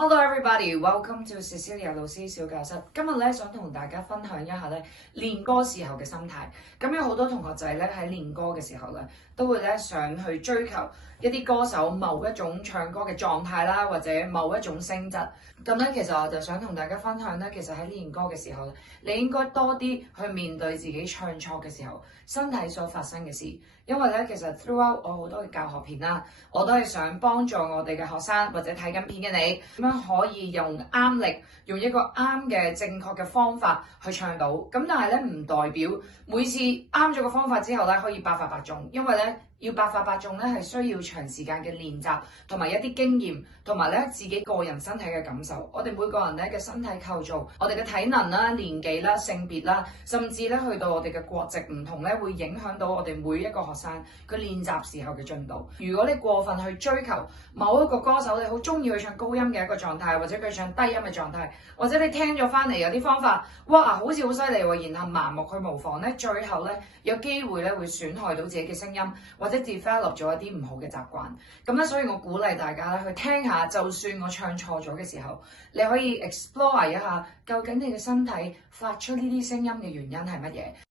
Hello everybody, welcome to Cecilia 老師小教室。今日咧想同大家分享一下咧練歌時候嘅心態。咁有好多同學仔咧喺練歌嘅時候咧，都會咧想去追求一啲歌手某一種唱歌嘅狀態啦，或者某一種聲質。咁咧其實我就想同大家分享咧，其實喺練歌嘅時候咧，你應該多啲去面對自己唱錯嘅時候身體所發生嘅事。因為咧其實 throughout 我好多嘅教學片啦，我都係想幫助我哋嘅學生或者睇緊片嘅你，咁樣可以用啱力，用一個啱嘅正確嘅方法去唱到。咁但係咧唔代表每次啱咗個方法之後咧可以百發百中，因為咧要百發百中咧係需要長時間嘅練習，同埋一啲經驗，同埋咧自己個人身體嘅感受。我哋每個人咧嘅身體構造，我哋嘅體能啦、年紀啦、性別啦，甚至咧去到我哋嘅國籍唔同咧，會影響到我哋每一個學生佢練習時候嘅進度。如果你過分去追求某一個歌手，你好中意去唱高音嘅一個狀態，或者佢唱低音嘅狀態，或者你聽咗翻嚟有啲方法，哇，好似好犀利喎，然後盲目去模仿咧，最後咧有機會咧會損害到自己嘅聲音，或者 develop 咗一啲唔好嘅習慣。咁咧，所以我鼓勵大家咧去聽下，就算我唱錯咗嘅時候，你可以 explore 一下，究竟你嘅身體發出呢啲聲音嘅原因係乜嘢。